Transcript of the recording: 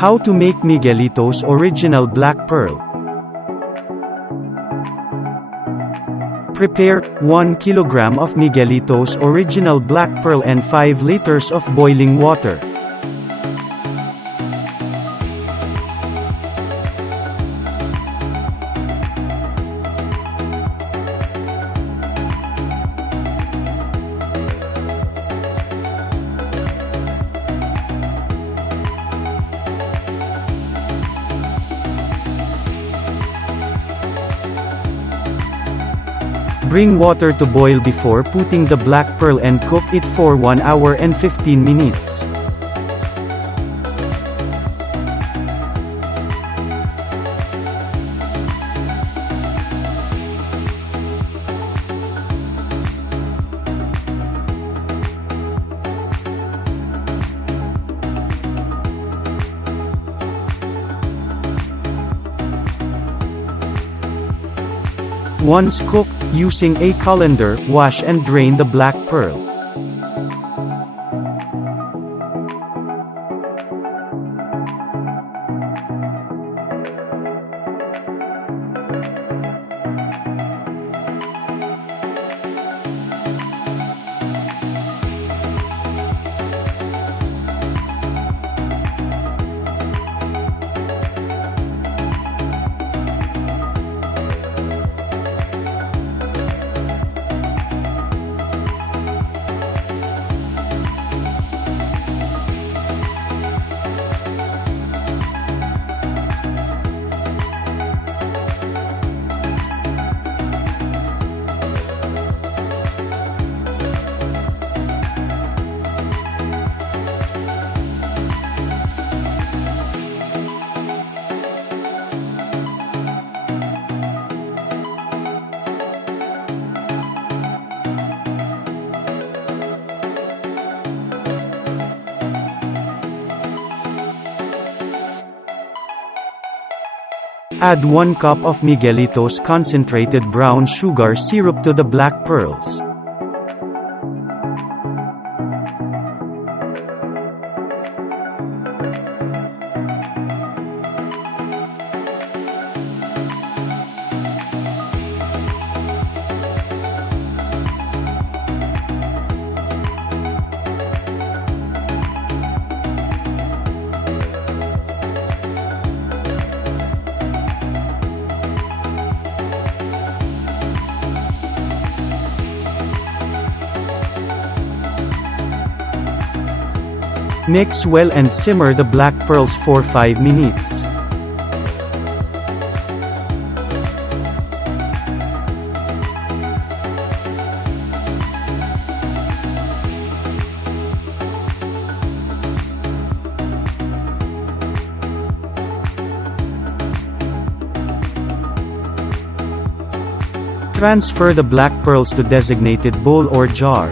How to make Miguelitos Original Black Pearl. Prepare 1 kg of Miguelitos Original Black Pearl and 5 liters of boiling water. Bring water to boil before putting the black pearl and cook it for 1 hour and 15 minutes. Once cooked, using a colander, wash and drain the black pearl. Add 1 cup of Miguelitos concentrated brown sugar syrup to the black pearls. Mix well and simmer the black pearls for 5 minutes. Transfer the black pearls to designated bowl or jar.